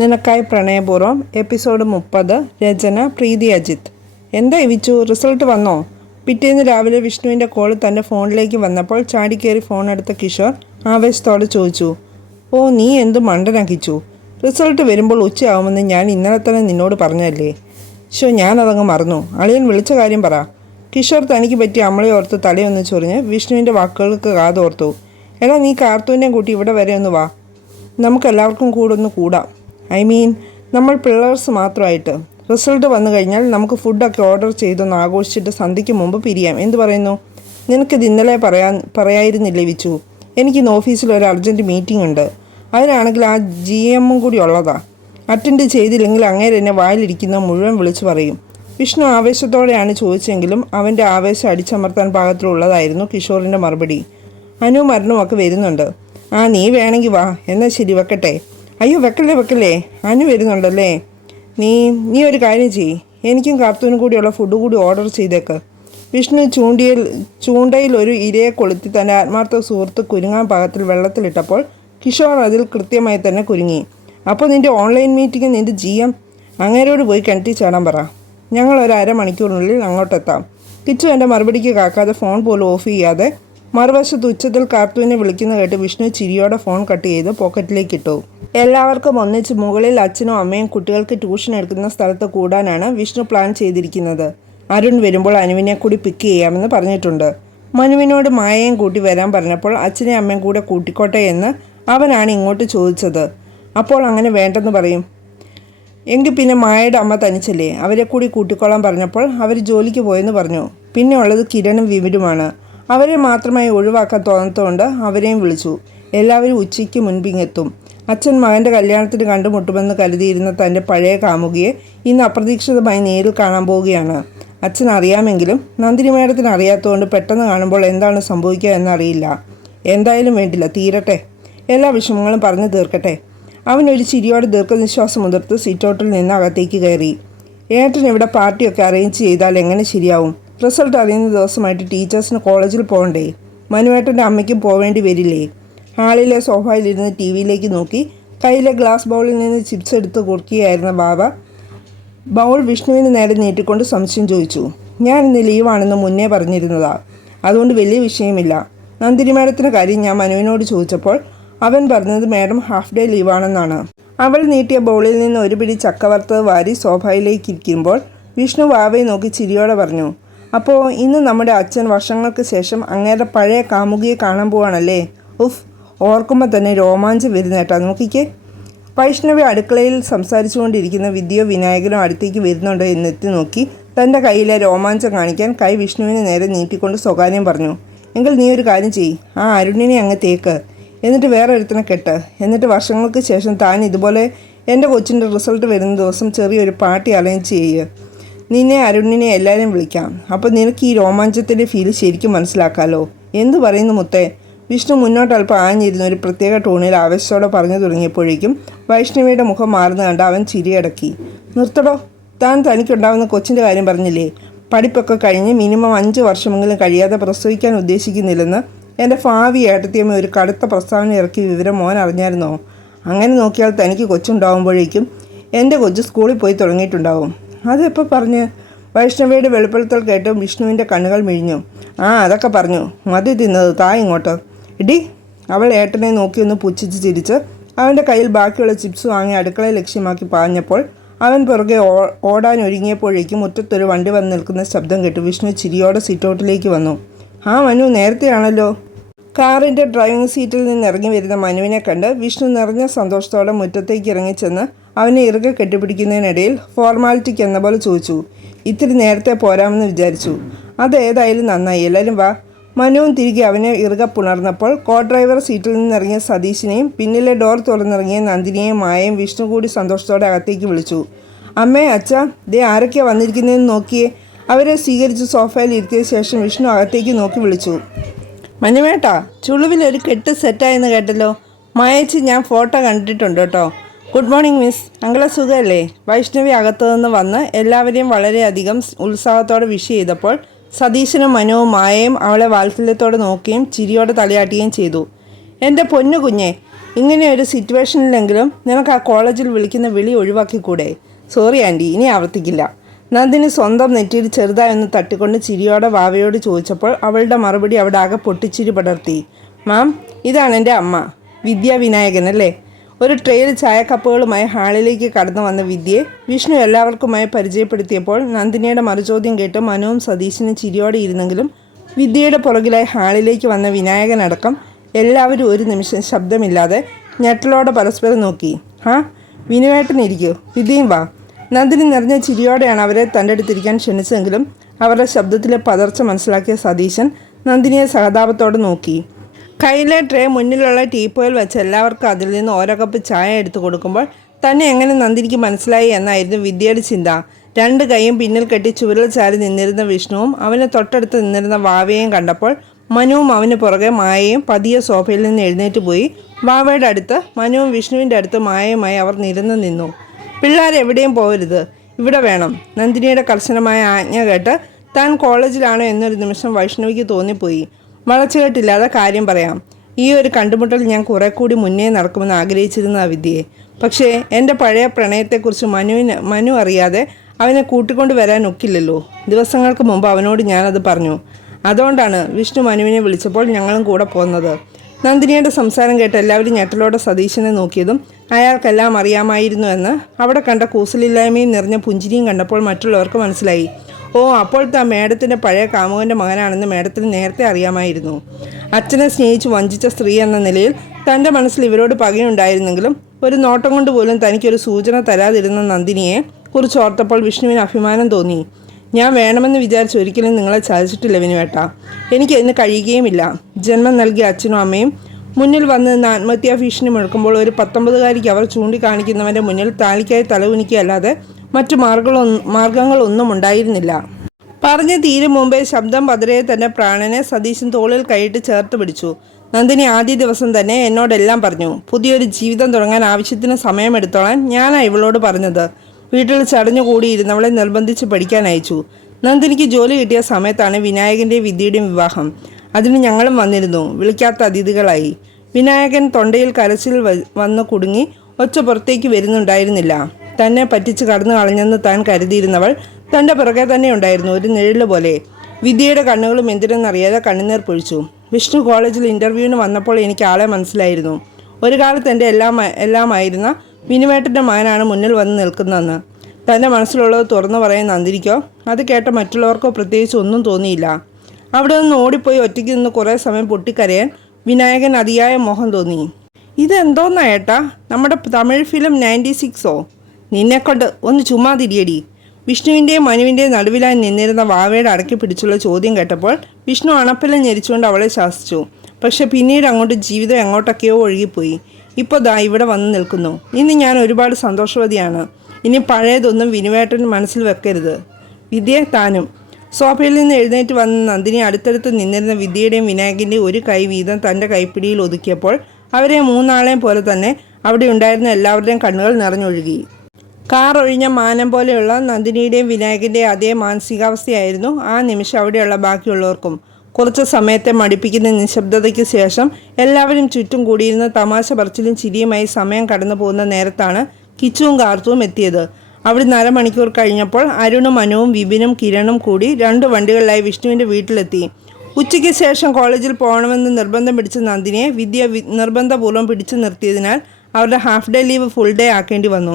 നിനക്കായി പ്രണയപൂർവം എപ്പിസോഡ് മുപ്പത് രചന പ്രീതി അജിത്. എന്താ വിച്ചു? റിസൾട്ട് വന്നോ? പിറ്റേന്ന് രാവിലെ വിഷ്ണുവിന്റെ കോൾ തന്റെ ഫോണിലേക്ക് വന്നപ്പോൾ ചാടിക്കേറി ഫോൺ എടുത്ത കിഷോർ ആവേശത്തോടെ ചോദിച്ചു ഓ നീ എന്ത് മണ്ടനാക്കിച്ചു റിസൾട്ട് വരുമ്പോൾ ഉച്ചയാവുമെന്ന് ഞാൻ ഇന്നലെ തന്നെ നിന്നോട് പറഞ്ഞല്ലേ ഷോ ഞാനതങ്ങ് മറന്നു. അളിയൻ വിളിച്ച കാര്യം പറ. കിഷോർ തനിക്ക് പറ്റി അമ്മളെ ഓർത്ത് തലയൊന്ന് ചൊറിഞ്ഞ് വിഷ്ണുവിന്റെ വാക്കുകൾക്ക് കാതോർത്തു എടാ നീ കാർത്തൂനെ കൂട്ടി ഇവിടെ വരെ ഒന്ന് വാ. നമുക്കെല്ലാവർക്കും കൂടെ ഒന്ന് കൂടാം. ഐ മീൻ നമ്മൾ പിള്ളേഴ്സ് മാത്രമായിട്ട്. റിസൾട്ട് വന്നു കഴിഞ്ഞാൽ നമുക്ക് ഫുഡൊക്കെ ഓർഡർ ചെയ്തൊന്ന് ആഘോഷിച്ചിട്ട് സന്ധ്യയ്ക്ക് മുമ്പ് പിരിയാം. എന്ത് പറയുന്നു? നിനക്കിത് ഇന്നലെ പറയാൻ പറയായിരുന്നില്ലേ വിച്ചു? എനിക്കിന്ന് ഓഫീസിൽ ഒരു അർജന്റ് മീറ്റിംഗ് ഉണ്ട്. അതിനാണെങ്കിൽ ആ ജി എമ്മും കൂടി ഉള്ളതാ. അറ്റൻഡ് ചെയ്തില്ലെങ്കിൽ അങ്ങേരെ എന്നെ വായിലിരിക്കുന്ന മുഴുവൻ വിളിച്ചു പറയും. വിഷ്ണു ആവേശത്തോടെയാണ് ചോദിച്ചെങ്കിലും അവന്റെ ആവേശം അടിച്ചമർത്താൻ പാകത്തിലുള്ളതായിരുന്നു കിഷോറിന്റെ മറുപടി. അനു മരണമൊക്കെ വരുന്നുണ്ട്. ആ നീ വേണമെങ്കിൽ വാ. എന്നാൽ ശരി വെക്കട്ടെ. അയ്യോ വെക്കല്ലേ വെക്കല്ലേ. അനു വരുന്നുണ്ടല്ലേ. നീ നീ ഒരു കാര്യം ചെയ്യ്. എനിക്കും കാർത്തൂനും കൂടിയുള്ള ഫുഡ് കൂടി ഓർഡർ ചെയ്തേക്ക്. വിഷ്ണു ചൂണ്ടിയിൽ ചൂണ്ടയിൽ ഒരു ഇരയെ കൊളുത്തി തന്റെ ആത്മാർത്ഥ സുഹൃത്ത് കുരുങ്ങാൻ പാകത്തിൽ വെള്ളത്തിലിട്ടപ്പോൾ കിഷോർ അതിൽ കൃത്യമായി തന്നെ കുരുങ്ങി. അപ്പോൾ നിന്റെ ഓൺലൈൻ മീറ്റിംഗ് നിന്റെ ജി എം അങ്ങേരോട് പോയി കിണറ്റി ചാടാൻ പറ. ഞങ്ങൾ ഒരു അരമണിക്കൂറിനുള്ളിൽ അങ്ങോട്ടെത്താം. കിച്ചു എന്റെ മറുപടിക്ക് കാക്കാതെ ഫോൺ പോലും ഓഫ് ചെയ്യാതെ മറുവശത്ത് ഉച്ചത്തിൽ കാർത്തുവിനെ വിളിക്കുന്ന കേട്ട് വിഷ്ണു ചിരിയോടെ ഫോൺ കട്ട് ചെയ്ത് പോക്കറ്റിലേക്ക് ഇട്ടു. എല്ലാവർക്കും ഒന്നിച്ച് മുകളിൽ അച്ഛനും അമ്മയും കുട്ടികൾക്ക് ട്യൂഷൻ എടുക്കുന്ന സ്ഥലത്ത് കൂടാനാണ് വിഷ്ണു പ്ലാൻ ചെയ്തിരിക്കുന്നത്. അരുൺ വരുമ്പോൾ അനുവിനെ കൂടി പിക്ക് ചെയ്യാമെന്ന് പറഞ്ഞിട്ടുണ്ട്. മനുവിനോട് മായയും കൂട്ടി വരാൻ പറഞ്ഞപ്പോൾ അച്ഛനെ അമ്മയും കൂടെ കൂട്ടിക്കോട്ടെ എന്ന് അവനാണ് ഇങ്ങോട്ട് ചോദിച്ചത്. അപ്പോൾ അങ്ങനെ വേണ്ടെന്ന് പറയും. എങ്കിൽ പിന്നെ മായയുടെ അമ്മ തനിച്ചല്ലേ? അവരെ കൂടി കൂട്ടിക്കോളാൻ പറഞ്ഞപ്പോൾ അവർ ജോലിക്ക് പോയെന്ന് പറഞ്ഞു. പിന്നെ ഉള്ളത് കിരണും വിവിനുമാണ് അവരെ മാത്രമായി ഒഴിവാക്കാൻ തോന്നത്തോണ്ട് അവരെയും വിളിച്ചു. എല്ലാവരും ഉച്ചയ്ക്ക് മുൻപിങ്ങെത്തും. അച്ഛൻ മകന്റെ കല്യാണത്തിന് കണ്ടുമുട്ടുമെന്ന് കരുതിയിരുന്ന തന്റെ പഴയ കാമുകിയെ ഇന്ന് അപ്രതീക്ഷിതമായി നേരിൽ കാണാൻ പോവുകയാണ്. അച്ഛൻ അറിയാമെങ്കിലും നന്ദിനി മേഡത്തിന് അറിയാത്തതുകൊണ്ട് പെട്ടെന്ന് കാണുമ്പോൾ എന്താണ് സംഭവിക്കുക എന്നറിയില്ല. എന്തായാലും വേണ്ടില്ല തീരട്ടെ. എല്ലാ വിഷമങ്ങളും പറഞ്ഞു തീർക്കട്ടെ. അവൻ ഒരു ചിരിയോടെ ദീർഘനിശ്വാസം മുതിർത്ത് സിറ്റൗട്ടിൽ നിന്ന് അകത്തേക്ക് കയറി. ഏട്ടൻ ഇവിടെ പാർട്ടിയൊക്കെ അറേഞ്ച് ചെയ്താൽ എങ്ങനെ ശരിയാവും? റിസൾട്ട് അറിയുന്ന ദിവസമായിട്ട് ടീച്ചേഴ്സിന് കോളേജിൽ പോകണ്ടേ? മനുവേട്ടന്റെ അമ്മയ്ക്കും പോവേണ്ടി വരില്ലേ? ഹാളിലെ സോഫയിലിരുന്ന് ടി വിയിലേക്ക് നോക്കി കയ്യിലെ ഗ്ലാസ് ബൗളിൽ നിന്ന് ചിപ്സ് എടുത്ത് കുറുക്കിയായിരുന്ന ബാബ ബൗൾ വിഷ്ണുവിന് നേരെ നീട്ടിക്കൊണ്ട് സംശയം ചോദിച്ചു. ഞാൻ ഇന്ന് ലീവാണെന്ന് മുന്നേ പറഞ്ഞിരുന്നതാ. അതുകൊണ്ട് വലിയ വിഷയമില്ല. നന്ദിനി മാഡത്തിന്റെ കാര്യം ഞാൻ മനുവിനോട് ചോദിച്ചപ്പോൾ അവൻ പറഞ്ഞത് മാഡം ഹാഫ് ഡേ ലീവാണെന്നാണ്. അവൾ നീട്ടിയ ബൗളിൽ നിന്ന് ഒരു പിടി ചക്കവറുത്തത് വാരി സോഫയിലേക്ക് ഇരിക്കുമ്പോൾ വിഷ്ണു വാവയെ നോക്കി ചിരിയോടെ പറഞ്ഞു അപ്പോൾ ഇന്ന് നമ്മുടെ അച്ഛൻ വർഷങ്ങൾക്ക് ശേഷം അങ്ങേരുടെ പഴയ കാമുകിയെ കാണാൻ പോവാണല്ലേ? ഉഫ് ഓർക്കുമ്പോൾ തന്നെ രോമാഞ്ചം വരുന്ന വരുന്നേട്ടാ നോക്കിക്കേ. വൈഷ്ണവി അടുക്കളയിൽ സംസാരിച്ചുകൊണ്ടിരിക്കുന്ന വിദ്യോ വിനായകനും അടുത്തേക്ക് വരുന്നുണ്ടോ എന്ന് എത്തി നോക്കി. തന്റെ കയ്യിലെ രോമാഞ്ചം കാണിക്കാൻ കൈ വിഷ്ണുവിനെ നേരെ നീട്ടിക്കൊണ്ട് സ്വകാര്യം പറഞ്ഞു. എങ്കിൽ നീ ഒരു കാര്യം ചെയ്യ്. ആ അരുണിനെ അങ്ങ് തേക്ക്. എന്നിട്ട് വേറെ ഒരുത്തിനെ കെട്ട്. എന്നിട്ട് വർഷങ്ങൾക്ക് ശേഷം താൻ ഇതുപോലെ എന്റെ കൊച്ചിന്റെ റിസൾട്ട് വരുന്ന ദിവസം ചെറിയൊരു പാർട്ടി അറേഞ്ച് ചെയ്യുക നിന്നെ അരുണിനെ എല്ലാവരും വിളിക്കാം. അപ്പോൾ നിനക്ക് ഈ രോമാഞ്ചത്തിന്റെ ഫീൽ ശരിക്കും മനസ്സിലാക്കാമല്ലോ എന്ന് പറയുന്നു മുത്തേ? വിഷ്ണു മുന്നോട്ട് അല്പം ആഞ്ഞിരുന്ന. ഒരു പ്രത്യേക ടോണിൽ ആവേശത്തോടെ പറഞ്ഞു തുടങ്ങിയപ്പോഴേക്കും വൈഷ്ണവിയുടെ മുഖം മാറുന്ന കണ്ട് അവൻ ചിരിയടക്കി. നിർത്തടോ. താൻ തനിക്കുണ്ടാവുന്ന കൊച്ചിന്റെ കാര്യം പറഞ്ഞില്ലേ? പഠിപ്പൊക്കെ കഴിഞ്ഞ് മിനിമം അഞ്ച് വർഷമെങ്കിലും കഴിയാതെ പ്രസവിക്കാൻ ഉദ്ദേശിക്കുന്നില്ലെന്ന് എന്റെ ഭാവി ഏട്ടത്തിയമ്മ ഒരു കടുത്ത പ്രസ്താവന ഇറക്കി വിവരം മോൻ അറിഞ്ഞായിരുന്നോ? അങ്ങനെ നോക്കിയാൽ തനിക്ക് കൊച്ചുണ്ടാവുമ്പോഴേക്കും എന്റെ കൊച്ചു സ്കൂളിൽ പോയി തുടങ്ങിയിട്ടുണ്ടാവും. അതെപ്പോൾ പറഞ്ഞ്? വൈഷ്ണവിയുടെ വെളിപ്പെടുത്തൽ കേട്ട് വിഷ്ണുവിന്റെ കണ്ണുകൾ മിഴിഞ്ഞു. ആ അതൊക്കെ പറഞ്ഞു. മതി തിന്നത് താ ഇങ്ങോട്ട്. ഇടി അവൾ ഏട്ടനെ നോക്കി ഒന്ന് പുച്ഛിച്ച് ചിരിച്ച് അവന്റെ കയ്യിൽ ബാക്കിയുള്ള ചിപ്സ് വാങ്ങി അടുക്കളയെ ലക്ഷ്യമാക്കി പാഞ്ഞപ്പോൾ അവൻ പുറകെ ഓടാൻ ഒരുങ്ങിയപ്പോഴേക്കും മുറ്റത്തൊരു വണ്ടി വന്ന് നിൽക്കുന്ന ശബ്ദം കേട്ട് വിഷ്ണു ചിരിയോടെ സിറ്റൗട്ടിലേക്ക് വന്നു. ആ മനു നേരത്തെയാണല്ലോ. കാറിന്റെ ഡ്രൈവിംഗ് സീറ്റിൽ നിന്ന് ഇറങ്ങി വരുന്ന മനുവിനെ കണ്ട് വിഷ്ണു നിറഞ്ഞ സന്തോഷത്തോടെ മുറ്റത്തേക്ക് ഇറങ്ങിച്ചെന്ന് അവനെ ഇറുകെ കെട്ടിപ്പിടിക്കുന്നതിനിടയിൽ ഫോർമാലിറ്റിക്ക് എന്ന പോലെ ചോദിച്ചു. ഇത്തിരി നേരത്തെ പോരാമെന്ന് വിചാരിച്ചു. അതേതായാലും നന്നായി. എല്ലാവരും വാ. മനുവും തിരികെ അവനെ ഇറുക പുണർന്നപ്പോൾ കോ ഡ്രൈവർ സീറ്റിൽ നിന്നിറങ്ങിയ സതീശിനെയും പിന്നിലെ ഡോർ തുറന്നിറങ്ങിയ നന്ദിനിയെയും മായയും വിഷ്ണു കൂടി സന്തോഷത്തോടെ അകത്തേക്ക് വിളിച്ചു. അമ്മേ അച്ഛ ദേ ആരൊക്കെ വന്നിരിക്കുന്നതെന്ന് നോക്കിയേ. അവരെ സ്വീകരിച്ച് സോഫയിൽ ഇരുത്തിയ ശേഷം വിഷ്ണു അകത്തേക്ക് നോക്കി വിളിച്ചു. മഞ്ഞുമേട്ടാ ചുളുവിൽ ഒരു കെട്ട് സെറ്റായെന്ന് കേട്ടല്ലോ. മായച്ചി ഞാൻ ഫോട്ടോ കണ്ടിട്ടുണ്ട് കേട്ടോ. ഗുഡ് മോർണിംഗ് മിസ് അങ്ങളെ സുഖമല്ലേ വൈഷ്ണവി അകത്തു നിന്ന് വന്ന് എല്ലാവരെയും വളരെയധികം ഉത്സാഹത്തോടെ വിഷ് ചെയ്തപ്പോൾ സതീശനും മനുവും മായയും അവളെ വാത്സല്യത്തോടെ നോക്കുകയും ചിരിയോടെ തലയാട്ടുകയും ചെയ്തു. എന്റെ പൊന്നു കുഞ്ഞെ ഇങ്ങനെ ഒരു സിറ്റുവേഷനിലെങ്കിലും നിനക്ക് ആ കോളേജിൽ വിളിക്കുന്ന വിളി ഒഴിവാക്കിക്കൂടെ? സോറി ആന്റി ഇനി ആവർത്തിക്കില്ല. നന്ദിനി സ്വന്തം നെറ്റിയിൽ ചെറുതായി ഒന്ന് തട്ടിക്കൊണ്ട് ചിരിയോടെ വാവയോട് ചോദിച്ചപ്പോൾ അവളുടെ മറുപടി അവിടെ ആകെ പൊട്ടിച്ചിരി പടർത്തി. മാം ഇതാണ് എന്റെ അമ്മ വിദ്യാവിനായകൻ അല്ലേ? ഒരു ട്രെയിൽ ചായക്കപ്പുകളുമായി ഹാളിലേക്ക് കടന്നു വന്ന വിദ്യയെ വിഷ്ണു എല്ലാവർക്കുമായി പരിചയപ്പെടുത്തിയപ്പോൾ നന്ദിനിയുടെ മറുചോദ്യം കേട്ട് മനുവും സതീശനും ചിരിയോടെ ഇരുന്നെങ്കിലും വിദ്യയുടെ പുറകിലായി ഹാളിലേക്ക് വന്ന വിനായകനടക്കം എല്ലാവരും ഒരു നിമിഷം ശബ്ദമില്ലാതെ ഞെട്ടലോടെ പരസ്പരം നോക്കി. ഹാ വിനുവേട്ടനിരിക്കൂ വിദ്യയും വാ. നന്ദിനി നിറഞ്ഞ ചിരിയോടെയാണ് അവരെ തന്റെ അടുത്തിരിക്കാൻ ക്ഷണിച്ചെങ്കിലും അവരുടെ ശബ്ദത്തിലെ പതർച്ച മനസ്സിലാക്കിയ സതീശൻ നന്ദിനിയെ സഹതാപത്തോടെ നോക്കി. കയ്യിലെ ട്രേ മുന്നിലുള്ള ടീപ്പോയിൽ വെച്ച് എല്ലാവർക്കും അതിൽ നിന്ന് ഓരോ കപ്പ് ചായ എടുത്തു കൊടുക്കുമ്പോൾ തന്നെ എങ്ങനെ നന്ദിനിക്ക് മനസ്സിലായി എന്നായിരുന്നു വിദ്യയുടെ ചിന്ത. രണ്ട് കൈയും പിന്നിൽ കെട്ടി ചുവരിൽ ചാരി നിന്നിരുന്ന വിഷ്ണുവും അവന് തൊട്ടടുത്ത് നിന്നിരുന്ന വാവയെയും കണ്ടപ്പോൾ മനുവും അവന് പുറകെ മായയും പതിയ സോഫയിൽ നിന്ന് എഴുന്നേറ്റ് പോയി. വാവയുടെ അടുത്ത് മനുവും വിഷ്ണുവിന്റെ അടുത്ത് മായയുമായി അവർ നിരന്ന് നിന്നു. പിള്ളേർ എവിടെയും പോകരുത്. ഇവിടെ വേണം. നന്ദിനിയുടെ കർശനമായ ആജ്ഞ കേട്ട് താൻ കോളേജിലാണോ എന്നൊരു നിമിഷം വൈഷ്ണവിക്ക് തോന്നിപ്പോയി. വളച്ചുകെട്ടില്ലാതെ കാര്യം പറയാം. ഈ ഒരു കണ്ടുമുട്ടൽ ഞാൻ കുറെ കൂടി മുന്നേ നടക്കുമെന്ന് ആഗ്രഹിച്ചിരുന്ന വിദ്യയെ. പക്ഷേ എന്റെ പഴയ പ്രണയത്തെക്കുറിച്ച് മനുവിന് മനു അറിയാതെ അവനെ കൂട്ടിക്കൊണ്ട് വരാൻ ഒക്കില്ലല്ലോ. ദിവസങ്ങൾക്ക് മുമ്പ് അവനോട് ഞാനത് പറഞ്ഞു. അതുകൊണ്ടാണ് വിഷ്ണു മനുവിനെ വിളിച്ചപ്പോൾ ഞങ്ങളും കൂടെ പോന്നത്. നന്ദിനിയുടെ സംസാരം കേട്ട് എല്ലാവരും ഞെട്ടലോടെ സതീശനെ നോക്കിയതും അയാൾക്കെല്ലാം അറിയാമായിരുന്നു എന്ന് അവിടെ കണ്ട കൂസലില്ലായ്മയും നിറഞ്ഞ പുഞ്ചിരിയും കണ്ടപ്പോൾ മറ്റുള്ളവർക്ക് മനസ്സിലായി. ഓ അപ്പോൾ ആ മേഡത്തിന്റെ പഴയ കാമുകന്റെ മകനാണെന്ന് മേഡത്തിന് നേരത്തെ അറിയാമായിരുന്നു. അച്ഛനെ സ്നേഹിച്ച് വഞ്ചിച്ച സ്ത്രീ എന്ന നിലയിൽ തന്റെ മനസ്സിൽ ഇവരോട് പകയുണ്ടായിരുന്നെങ്കിലും ഒരു നോട്ടം കൊണ്ട് പോലും തനിക്കൊരു സൂചന തരാതിരുന്ന നന്ദിനിയെ കുറിച്ച് ഓർത്തപ്പോൾ വിഷ്ണുവിന് അഭിമാനം തോന്നി. ഞാൻ വേണമെന്ന് വിചാരിച്ച് ഒരിക്കലും നിങ്ങളെ ചതിച്ചിട്ടില്ല വിനുവേട്ട. എനിക്ക് അതിന് കഴിയുകയുമില്ല. ജന്മം നൽകിയ അച്ഛനും അമ്മയും മുന്നിൽ വന്ന് നിന്ന് ആത്മഹത്യാ ഭീഷണി മുഴക്കുമ്പോൾ ഒരു പത്തൊമ്പതുകാരിക്ക് അവർ ചൂണ്ടിക്കാണിക്കുന്നവന്റെ മുന്നിൽ താലിക്കായി തലകുനിക്കുകയല്ലാതെ മറ്റു മാർഗങ്ങളൊന്നും മാർഗങ്ങളൊന്നും ഉണ്ടായിരുന്നില്ല പറഞ്ഞു തീരും മുമ്പേ ശബ്ദം പതിരെ തന്നെ പ്രാണനെ സതീശൻ തോളിൽ കൈയിട്ട് ചേർത്ത് പിടിച്ചു. നന്ദിനി ആദ്യ ദിവസം തന്നെ എന്നോടെല്ലാം പറഞ്ഞു പുതിയൊരു ജീവിതം തുടങ്ങാൻ ആവശ്യത്തിന് സമയമെടുത്തോളാൻ ഞാനാ ഇവളോട് പറഞ്ഞത്. വീട്ടിൽ ചടഞ്ഞു കൂടിയിരുന്നവളെ നിർബന്ധിച്ച് പഠിക്കാൻ അയച്ചു. നന്ദിനിക്ക് ജോലി കിട്ടിയ സമയത്താണ് വിനായകന്റെ വിദ്യയുടെയും വിവാഹം. അതിന് ഞങ്ങളും വന്നിരുന്നു വിളിക്കാത്ത അതിഥികളായി. വിനായകൻ തൊണ്ടയിൽ കരച്ചിൽ വന്ന് കുടുങ്ങി ഒച്ച പുറത്തേക്ക് വരുന്നുണ്ടായിരുന്നില്ല. തന്നെ പറ്റിച്ച് കടന്നു കളഞ്ഞെന്ന് താൻ കരുതിയിരുന്നവൾ തന്റെ പിറകെ തന്നെ ഉണ്ടായിരുന്നു ഒരു നിഴൽ പോലെ. വിദ്യയുടെ കണ്ണുകളും എന്തിനെന്നറിയാതെ കണ്ണുനീർ പൊഴിച്ചു. വിഷ്ണു കോളേജിൽ ഇന്റർവ്യൂവിന് വന്നപ്പോൾ എനിക്ക് ആളെ മനസ്സിലായിരുന്നു. ഒരു കാലത്ത് എന്റെ എല്ലാം എല്ലാമായിരുന്ന മിനിമേട്ടന്റെ മകനാണ് മുന്നിൽ വന്ന് നിൽക്കുന്നതെന്ന്. തന്റെ മനസ്സിലുള്ളത് തുറന്നു പറയാൻ നന്ദിരിക്കോ? അത് കേട്ട മറ്റുള്ളവർക്കോ പ്രത്യേകിച്ച് ഒന്നും തോന്നിയില്ല. അവിടെ നിന്ന് ഓടിപ്പോയി ഒറ്റയ്ക്ക് നിന്ന് കുറേ സമയം പൊട്ടിക്കരയാൻ വിനായകൻ അതിയായ മോഹം തോന്നി. ഇതെന്തോന്നാ ഏട്ടാ? നമ്മുടെ തമിഴ് ഫിലിം നയന്റി സിക്സോ? നിന്നെക്കൊണ്ട് ഒന്ന് ചുമ്മാതിരിയടി. വിഷ്ണുവിന്റെയും മനുവിന്റെയും നടുവിലായി നിന്നിരുന്ന വാവയുടെ അടക്കി പിടിച്ചുള്ള ചോദ്യം കേട്ടപ്പോൾ വിഷ്ണു അണപ്പെല്ലാം ഞെരിച്ചുകൊണ്ട് അവളെ ശാസിച്ചു. പക്ഷെ പിന്നീട് അങ്ങോട്ട് ജീവിതം എങ്ങോട്ടൊക്കെയോ ഒഴുകിപ്പോയി. ഇപ്പോൾ ദാ ഇവിടെ വന്ന് നിൽക്കുന്നു. ഇന്ന് ഞാൻ ഒരുപാട് സന്തോഷവതിയാണ്. ഇനി പഴയതൊന്നും വിനുവേട്ടൻ മനസ്സിൽ വെക്കരുത്. വിദ്യ താനും. സോഫയിൽ നിന്ന് എഴുന്നേറ്റ് വന്ന നന്ദിനി അടുത്തടുത്ത് നിന്നിരുന്ന വിദ്യയുടെയും വിനായകന്റെയും ഒരു കൈ വീതം തന്റെ കൈപ്പിടിയിൽ ഒതുക്കിയപ്പോൾ അവരെ മൂന്നാളെയും പോലെ തന്നെ അവിടെ ഉണ്ടായിരുന്ന എല്ലാവരുടെയും കണ്ണുകൾ നിറഞ്ഞൊഴുകി. കാർ ഒഴിഞ്ഞ മാനം പോലെയുള്ള നന്ദിനിയുടെയും വിനായകന്റെയും അതേ മാനസികാവസ്ഥയായിരുന്നു ആ നിമിഷം അവിടെയുള്ള ബാക്കിയുള്ളവർക്കും. കുറച്ച് സമയത്തെ മടിപ്പിക്കുന്ന നിശബ്ദതയ്ക്ക് ശേഷം എല്ലാവരും ചുറ്റും കൂടിയിരുന്ന തമാശ പറച്ചിലും ചിരിയുമായി സമയം കടന്നു പോകുന്ന നേരത്താണ് കിച്ചുവും കാർത്തുവും എത്തിയത്. അവിടുന്ന് അരമണിക്കൂർ കഴിഞ്ഞപ്പോൾ അരുണും മനുവും വിപിനും കിരണും കൂടി രണ്ട് വണ്ടികളിലായി വിഷ്ണുവിന്റെ വീട്ടിലെത്തി. ഉച്ചയ്ക്ക് ശേഷം കോളേജിൽ പോകണമെന്ന് നിർബന്ധം പിടിച്ച നന്ദിനിയെ വിദ്യ നിർബന്ധപൂർവം പിടിച്ചു നിർത്തിയതിനാൽ അവരുടെ half day leave full day ആക്കേണ്ടി വന്നു.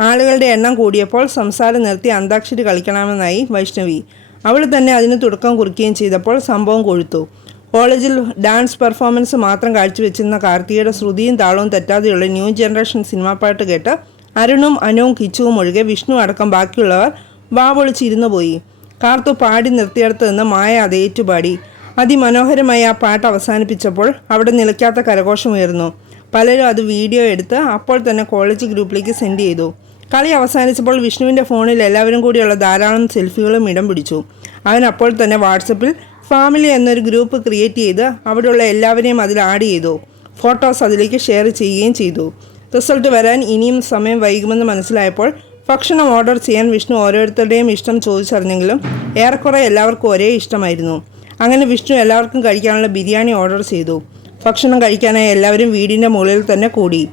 ആളുകളുടെ എണ്ണം കൂടിയപ്പോൾ സംസാരം നിർത്തി അന്താക്ഷരി കളിക്കണമെന്നായി വൈഷ്ണവി. അവൾ തന്നെ അതിന് തുടക്കം കുറിക്കുകയും ചെയ്തപ്പോൾ സംഭവം കൊഴുത്തു. കോളേജിൽ ഡാൻസ് പെർഫോമൻസ് മാത്രം കാഴ്ചവെച്ചിരുന്ന കാർത്തികയുടെ ശ്രുതിയും താളവും തെറ്റാതെയുള്ള ന്യൂ ജനറേഷൻ സിനിമാ പാട്ട് കേട്ട് അരുണും അനുവും കിച്ചുവും ഒഴികെ വിഷ്ണു അടക്കം ബാക്കിയുള്ളവർ വാവൊളിച്ചിരുന്നു പോയി. കാർത്തു പാടി നിർത്തിയെടുത്തു നിന്ന് മായ അത് ഏറ്റുപാടി. അതിമനോഹരമായി ആ പാട്ട് അവസാനിപ്പിച്ചപ്പോൾ അവിടെ നിലയ്ക്കാത്ത കരഘോഷമുയർന്നു പലരും അത് വീഡിയോ എടുത്ത് അപ്പോൾ തന്നെ കോളേജ് ഗ്രൂപ്പിലേക്ക് സെൻഡ് ചെയ്തു. കളി അവസാനിച്ചപ്പോൾ വിഷ്ണുവിന്റെ ഫോണിൽ എല്ലാവരും കൂടിയുള്ള ധാരാളം സെൽഫികളും ഇടം പിടിച്ചു. അവൻ അപ്പോൾ തന്നെ വാട്സപ്പിൽ ഫാമിലി എന്നൊരു ഗ്രൂപ്പ് ക്രിയേറ്റ് ചെയ്ത് അവിടെയുള്ള എല്ലാവരെയും അതിൽ ആഡ് ചെയ്തു. ഫോട്ടോസ് അതിലേക്ക് ഷെയർ ചെയ്യുകയും ചെയ്തു. റിസൾട്ട് വരാൻ ഇനിയും സമയം വൈകുമെന്ന് മനസ്സിലായപ്പോൾ ഭക്ഷണം ഓർഡർ ചെയ്യാൻ വിഷ്ണു ഓരോരുത്തരുടെയും ഇഷ്ടം ചോദിച്ചറിഞ്ഞെങ്കിലും ഏറെക്കുറെ എല്ലാവർക്കും ഒരേ ഇഷ്ടമായിരുന്നു. അങ്ങനെ വിഷ്ണു എല്ലാവർക്കും കഴിക്കാനുള്ള ബിരിയാണി ഓർഡർ ചെയ്തു. ഭക്ഷണം കഴിക്കാനായി എല്ലാവരും വീടിന്റെ മുകളിൽ തന്നെ കൂടി.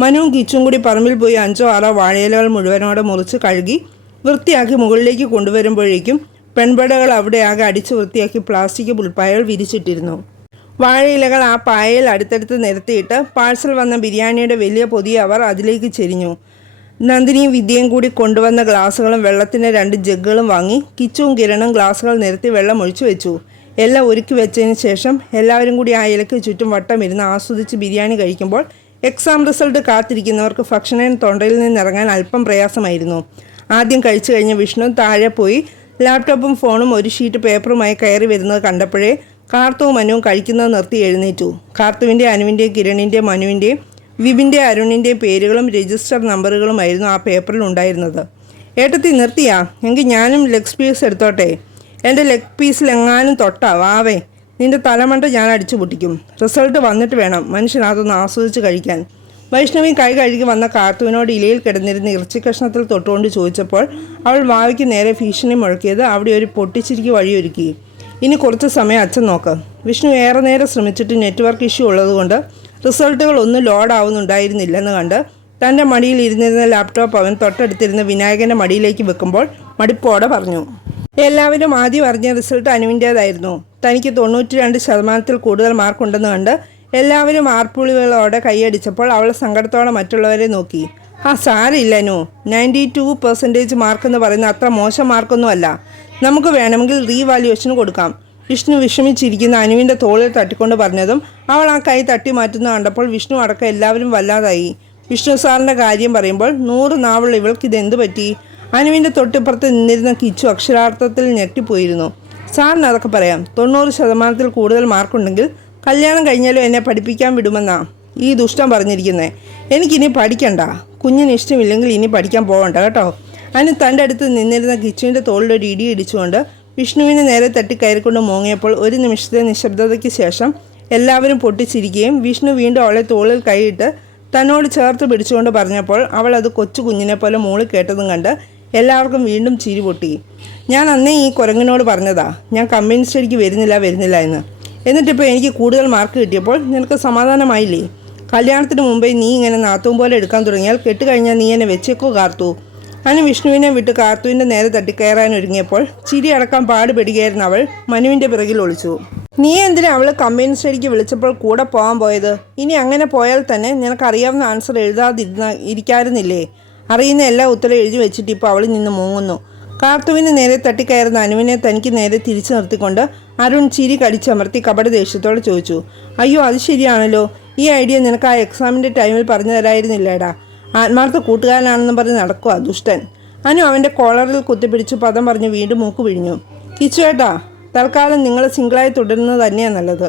മനുവും കിച്ചും കൂടി പറമ്പിൽ പോയി അഞ്ചോ ആറോ വാഴയിലകൾ മുഴുവനോടെ മുറിച്ച് കഴുകി വൃത്തിയാക്കി മുകളിലേക്ക് കൊണ്ടുവരുമ്പോഴേക്കും പെൺപടകൾ അവിടെ ആകെ അടിച്ചു വൃത്തിയാക്കി പ്ലാസ്റ്റിക് പുൽപ്പായകൾ വിരിച്ചിട്ടിരുന്നു. വാഴയിലകൾ ആ പായയിൽ അടുത്തടുത്ത് നിരത്തിയിട്ട് പാഴ്സൽ വന്ന ബിരിയാണിയുടെ വലിയ പൊതി അവർ അതിലേക്ക് ചെരിഞ്ഞു. നന്ദിനിയും വിദ്യയും കൂടി കൊണ്ടുവന്ന ഗ്ലാസുകളും വെള്ളത്തിന്റെ രണ്ട് ജഗ്ഗുകളും വാങ്ങി കിച്ചും കിരണും ഗ്ലാസുകൾ നിരത്തി വെള്ളം ഒഴിച്ചു വെച്ചു. എല്ലാം ഒരുക്കി വെച്ചതിന് ശേഷം എല്ലാവരും കൂടി ആ ഇലക്ക് ചുറ്റും വട്ടം ഇരുന്ന് ആസ്വദിച്ച് ബിരിയാണി കഴിക്കുമ്പോൾ എക്സാം റിസൾട്ട് കാത്തിരിക്കുന്നവർക്ക് ഭക്ഷണം തൊണ്ടയിൽ നിന്നിറങ്ങാൻ അല്പം പ്രയാസമായിരുന്നു. ആദ്യം കഴിച്ചു കഴിഞ്ഞ വിഷ്ണു താഴെ പോയി ലാപ്ടോപ്പും ഫോണും ഒരു ഷീറ്റ് പേപ്പറുമായി കയറി വരുന്നത് കണ്ടപ്പോഴേ കാർത്തുവും മനുവും കഴിക്കുന്നത് നിർത്തി എഴുന്നേറ്റു. കാർത്തുവിന്റെ അനുവിന്റെയും കിരണിന്റെ മനുവിന്റെയും വിപിന്റെ അരുണിന്റെ പേരുകളും രജിസ്റ്റർ നമ്പറുകളുമായിരുന്നു ആ പേപ്പറിൽ ഉണ്ടായിരുന്നത്. ഏട്ടത്തി നിർത്തിയാ എങ്കിൽ ഞാനും ലെഗ് പീസ് എടുത്തോട്ടെ? എന്റെ ലെഗ് പീസിൽ എങ്ങാനും തൊട്ടാ വാവേ. നിന്റെ തലമണ്ട ഞാൻ അടിച്ചു പൊട്ടിക്കും. റിസൾട്ട് വന്നിട്ട് വേണം മനുഷ്യൻ അതൊന്ന് ആസ്വദിച്ച് കഴിക്കാൻ. വൈഷ്ണവി കൈ കഴുകി വന്ന കാർത്തുവിനോട് ഇലയിൽ കിടന്നിരുന്ന ഇറച്ചി കഷ്ണത്തിൽ തൊട്ടുകൊണ്ട് ചോദിച്ചപ്പോൾ അവൾ വാവയ്ക്ക് നേരെ ഭീഷണി മുഴക്കിയത് അവിടെ ഒരു പൊട്ടിച്ചിരിക്ക് വഴിയൊരുക്കി. ഇനി കുറച്ച് സമയം അച്ഛൻ നോക്ക്. വിഷ്ണു ഏറെ നേരം ശ്രമിച്ചിട്ട് നെറ്റ്വർക്ക് ഇഷ്യൂ ഉള്ളതുകൊണ്ട് റിസൾട്ടുകൾ ഒന്നും ലോഡാവുന്നുണ്ടായിരുന്നില്ലെന്ന് കണ്ട് തന്റെ മടിയിൽ ഇരുന്നിരുന്ന ലാപ്ടോപ്പ് അവൻ തൊട്ടടുത്തിരുന്ന വിനായകന്റെ മടിയിലേക്ക് വെക്കുമ്പോൾ മടിപ്പോടെ പറഞ്ഞു. എല്ലാവരും ആദ്യം അറിഞ്ഞ റിസൾട്ട് അനുവിന്റേതായിരുന്നു. തനിക്ക് തൊണ്ണൂറ്റി രണ്ട് ശതമാനത്തിൽ കൂടുതൽ മാർക്കുണ്ടെന്ന് കണ്ട് എല്ലാവരും ആർപ്പുളികളോടെ കൈയടിച്ചപ്പോൾ അവൾ സങ്കടത്തോടെ മറ്റുള്ളവരെ നോക്കി. ആ സാരമില്ല നു നയന്റി ടു പെർസെന്റേജ് മാർക്കെന്ന് പറയുന്ന അത്ര മോശം മാർക്കൊന്നും അല്ല നമുക്ക് വേണമെങ്കിൽ റീവാല്യുവേഷൻ കൊടുക്കാം. വിഷ്ണു വിഷമിച്ചിരിക്കുന്ന അനുവിന്റെ തോളിൽ തട്ടിക്കൊണ്ട് പറഞ്ഞതും അവൾ ആ കൈ തട്ടി മാറ്റുന്ന കണ്ടപ്പോൾ വിഷ്ണു അടക്കം എല്ലാവരും വല്ലാതായി. വിഷ്ണു സാറിന്റെ കാര്യം പറയുമ്പോൾ നൂറ് നാവുള്ള ഇവൾക്ക് ഇതെന്ത് പറ്റി? അനുവിന്റെ തൊട്ടിപ്പുറത്ത് നിന്നിരുന്ന കിച്ചു അക്ഷരാർത്ഥത്തിൽ ഞെട്ടിപ്പോയിരുന്നു. സാറിന് അതൊക്കെ പറയാം. തൊണ്ണൂറ് ശതമാനത്തിൽ കൂടുതൽ മാർക്കുണ്ടെങ്കിൽ കല്യാണം കഴിഞ്ഞാലും എന്നെ പഠിപ്പിക്കാൻ വിടുമെന്നാ ഈ ദുഷ്ടം പറഞ്ഞിരിക്കുന്നത് എനിക്കിനി പഠിക്കണ്ട. കുഞ്ഞിന് ഇഷ്ടമില്ലെങ്കിൽ ഇനി പഠിക്കാൻ പോകണ്ട കേട്ടോ. അതിന് തന്റെ അടുത്ത് നിന്നിരുന്ന കിച്ചുവിന്റെ തോളിലൊരു ഇടി ഇടിച്ചുകൊണ്ട് വിഷ്ണുവിനെ നേരെ തട്ടി കയറിക്കൊണ്ട് മോങ്ങിയപ്പോൾ ഒരു നിമിഷത്തെ നിശബ്ദതയ്ക്ക് ശേഷം എല്ലാവരും പൊട്ടിച്ചിരിക്കുകയും വിഷ്ണു വീണ്ടും അവളെ തോളിൽ കൈയിട്ട് തന്നോട് ചേർത്ത് പിടിച്ചുകൊണ്ട് പറഞ്ഞപ്പോൾ അവൾ അത് കൊച്ചു കുഞ്ഞിനെ പോലെ മൂളി കേട്ടതും കണ്ട് എല്ലാവർക്കും വീണ്ടും ചിരി പൊട്ടി. ഞാൻ അന്നേ ഈ കുരങ്ങിനോട് പറഞ്ഞതാ ഞാൻ കമ്പനി സ്റ്റഡിക്ക് വരുന്നില്ല വരുന്നില്ല എന്ന്. എന്നിട്ടിപ്പോൾ എനിക്ക് കൂടുതൽ മാർക്ക് കിട്ടിയപ്പോൾ നിനക്ക് സമാധാനമായില്ലേ? കല്യാണത്തിന് മുമ്പേ നീ ഇങ്ങനെ നാത്തവും പോലെ എടുക്കാൻ തുടങ്ങിയാൽ കെട്ടുകഴിഞ്ഞാൽ നീ എന്നെ വെച്ചേക്കോ കാർത്തു. അനു വിഷ്ണുവിനെ വിട്ട് കാർത്തുവിന്റെ നേരെ തട്ടിക്കയറാൻ ഒരുങ്ങിയപ്പോൾ ചിരി അടക്കാൻ പാടുപെടുകയായിരുന്ന അവൾ മനുവിന്റെ പിറകിൽ ഒളിച്ചു. നീ എന്തിനാ അവൾ കമ്പനി സ്റ്റഡിക്ക് വിളിച്ചപ്പോൾ കൂടെ പോകാൻ പോയത്? ഇനി അങ്ങനെ പോയാൽ തന്നെ നിനക്കറിയാവുന്ന ആൻസർ എഴുതാതിരുന്ന ഇരിക്കാറുന്നില്ലേ അറിയുന്ന എല്ലാ ഉത്തരം എഴുതി വെച്ചിട്ട് ഇപ്പോൾ അവളിൽ നിന്ന് മൂങ്ങുന്നു. കാർത്തുവിന് നേരെ തട്ടിക്കയറുന്ന അനുവിനെ തനിക്ക് നേരെ തിരിച്ചു നിർത്തിക്കൊണ്ട് അരുൺ ചിരി കടിച്ചമർത്തി കപട ദേഷ്യത്തോടെ ചോദിച്ചു അയ്യോ അത് ശരിയാണല്ലോ. ഈ ഐഡിയ നിനക്ക് ആ എക്സാമിന്റെ ടൈമിൽ പറഞ്ഞു തരായിരുന്നില്ലേടാ? ആത്മാർത്ഥ കൂട്ടുകാരനാണെന്ന് പറഞ്ഞ് നടക്കുക ദുഷ്ടൻ. അനു അവന്റെ കോളറിൽ കുത്തിപ്പിടിച്ച് പദം പറഞ്ഞ് വീണ്ടും മൂക്ക് പിഴിഞ്ഞു. കിച്ചുവേട്ടാ തൽക്കാലം നിങ്ങൾ സിംഗിളായി തുടരുന്നത് തന്നെയാണ് നല്ലത്.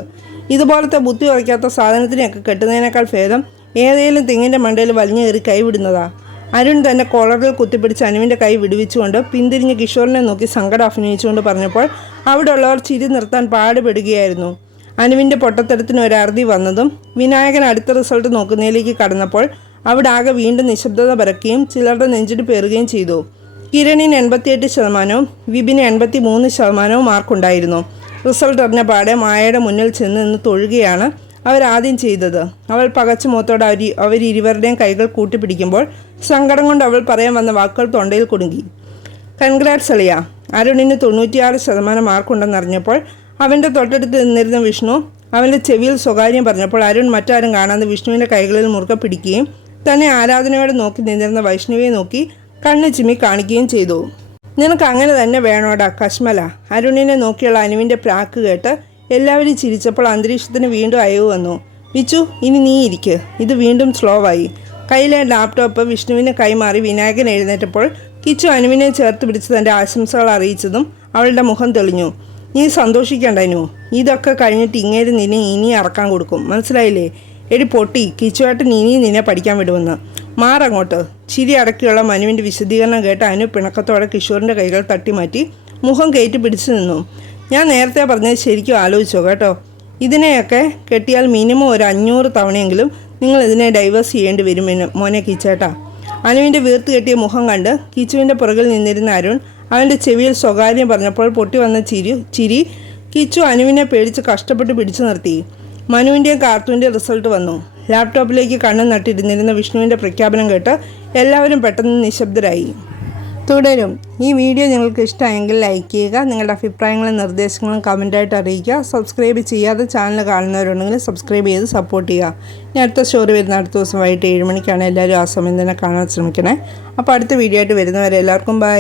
ഇതുപോലത്തെ ബുദ്ധി ഉറയ്ക്കാത്ത സാധനത്തിനെയൊക്കെ കെട്ടുന്നതിനേക്കാൾ ഭേദം ഏതെങ്കിലും തെങ്ങിന്റെ മണ്ടയിൽ വലിഞ്ഞേറി കൈവിടുന്നതാ. അരുൺ തന്നെ കോളറിൽ കുത്തിപ്പിടിച്ച് അനുവിന്റെ കൈ വിടുവിച്ചുകൊണ്ട് പിന്തിരിഞ്ഞ് കിഷോറിനെ നോക്കി സങ്കടം അഭിനയിച്ചുകൊണ്ട് പറഞ്ഞപ്പോൾ അവിടെയുള്ളവർ ചിരി നിർത്താൻ പാടുപെടുകയായിരുന്നു. അനുവിന്റെ പൊട്ടത്തരത്തിന് ഒരു അറുതി വന്നതും വിനായകൻ അടുത്ത റിസൾട്ട് നോക്കുന്നതിലേക്ക് കടന്നപ്പോൾ അവിടെ ആകെ വീണ്ടും നിശബ്ദത പരക്കുകയും ചിലരുടെ നെഞ്ചിട്ട് പേറുകയും ചെയ്തു. കിരണിന് എൺപത്തിയെട്ട് ശതമാനവും വിപിന് എൺപത്തി മൂന്ന് ശതമാനവും മാർക്കുണ്ടായിരുന്നു. റിസൾട്ട് അറിഞ്ഞ പാടെ മായയുടെ മുന്നിൽ ചെന്ന് നിന്ന് തൊഴുകയാണ് അവരാദ്യം ചെയ്തത്. അവൾ പകച്ചു മുഖത്തോടെ അവർ അവരിരുവരുടെയും കൈകൾ കൂട്ടിപ്പിടിക്കുമ്പോൾ സങ്കടം കൊണ്ട് അവൾ പറയാൻ വന്ന വാക്കുകൾ തൊണ്ടയിൽ കുടുങ്ങി. കൺഗ്രാറ്റ്സ് അളിയ. അരുണിന് തൊണ്ണൂറ്റിയാറ് ശതമാനം മാർക്കുണ്ടെന്നറിഞ്ഞപ്പോൾ അവന്റെ തൊട്ടടുത്ത് നിന്നിരുന്ന വിഷ്ണു അവന്റെ ചെവിയിൽ സ്വകാര്യം പറഞ്ഞപ്പോൾ അരുൺ മറ്റാരും കാണാതെ വിഷ്ണുവിന്റെ കൈകളിൽ മുറുകെ പിടിക്കുകയും തന്നെ ആരാധനയോടെ നോക്കി നിന്നിരുന്ന വൈഷ്ണവിയെ നോക്കി കണ്ണ് ചിമ്മി കാണിക്കുകയും ചെയ്തു. നിനക്ക് അങ്ങനെ തന്നെ വേണോടാ കശ്മല. അരുണിനെ നോക്കിയുള്ള അനുവിന്റെ പ്രാക്ക് കേട്ട് എല്ലാവരും ചിരിച്ചപ്പോൾ അന്തരീക്ഷത്തിന് വീണ്ടും അയവ് വന്നു. വിച്ചു ഇനി നീ ഇരിക്ക്. ഇത് വീണ്ടും സ്ലോ ആയി. കയ്യിലെ ലാപ്ടോപ്പ് വിഷ്ണുവിന് കൈമാറി വിനായകൻ എഴുന്നേറ്റപ്പോൾ കിച്ചു അനുവിനെ ചേർത്ത് പിടിച്ച് തന്റെ ആശംസകൾ അറിയിച്ചതും അവളുടെ മുഖം തെളിഞ്ഞു. നീ സന്തോഷിക്കണ്ടനു ഇതൊക്കെ കഴിഞ്ഞിട്ട് ഇങ്ങേര് നിന്നെ ഇനി ഇറക്കാൻ കൊടുക്കും. മനസ്സിലായില്ലേ? എടി പൊട്ടി കിച്ചുവായിട്ട് ഇനി നിന്നെ പഠിക്കാൻ വിടുമെന്ന്. മാറങ്ങോട്ട് ചിരി അടക്കിയുള്ള മനുവിന്റെ വിശദീകരണം കേട്ട് അനു പിണക്കത്തോടെ കിഷോറിന്റെ കൈകൾ തട്ടിമാറ്റി മുഖം കയറ്റി പിടിച്ചു നിന്നു. ഞാൻ നേരത്തെ പറഞ്ഞത് ശരിക്കും ആലോചിച്ചോ കേട്ടോ? ഇതിനെയൊക്കെ കെട്ടിയാൽ മിനിമം ഒരു അഞ്ഞൂറ് തവണയെങ്കിലും നിങ്ങൾ ഇതിനെ ഡൈവേഴ്സ് ചെയ്യേണ്ടി വരുമെന്ന്? മോനെ കീച്ചേട്ടാ. അനുവിന്റെ വീർത്ത് കെട്ടിയ മുഖം കണ്ട് കിച്ചുവിന്റെ പുറകിൽ നിന്നിരുന്ന അരുൺ അവന്റെ ചെവിയിൽ സ്വകാര്യം പറഞ്ഞപ്പോൾ പൊട്ടി വന്ന ചിരി ചിരി കിച്ചു അനുവിനെ പേടിച്ച് കഷ്ടപ്പെട്ട് പിടിച്ചു നിർത്തി. മനുവിന്റെയും കാർത്തുവിന്റെയും റിസൾട്ട് വന്നു. ലാപ്ടോപ്പിലേക്ക് കണ്ണു നട്ടിരുന്നിരുന്ന വിഷ്ണുവിന്റെ പ്രഖ്യാപനം കേട്ട് എല്ലാവരും പെട്ടെന്ന് നിശബ്ദരായി. തുടരും. ഈ വീഡിയോ നിങ്ങൾക്ക് ഇഷ്ടമായെങ്കിൽ ലൈക്ക് ചെയ്യുക നിങ്ങളുടെ അഭിപ്രായങ്ങളും നിർദ്ദേശങ്ങളും കമന്റായിട്ട് അറിയിക്കുക. സബ്സ്ക്രൈബ് ചെയ്യാതെ ചാനൽ കാണുന്നവരുണ്ടെങ്കിൽ സബ്സ്ക്രൈബ് ചെയ്ത് സപ്പോർട്ട് ചെയ്യുക. ഞാൻ അടുത്ത സ്റ്റോറി വരുന്ന അടുത്ത ദിവസം വൈകിട്ട് ഏഴ് മണിക്കാണ് എല്ലാവരും ആ സമയം തന്നെ കാണാൻ ശ്രമിക്കണേ. അപ്പോൾ അടുത്ത വീഡിയോ ആയിട്ട് വരുന്നവരെ എല്ലാവർക്കും ബൈ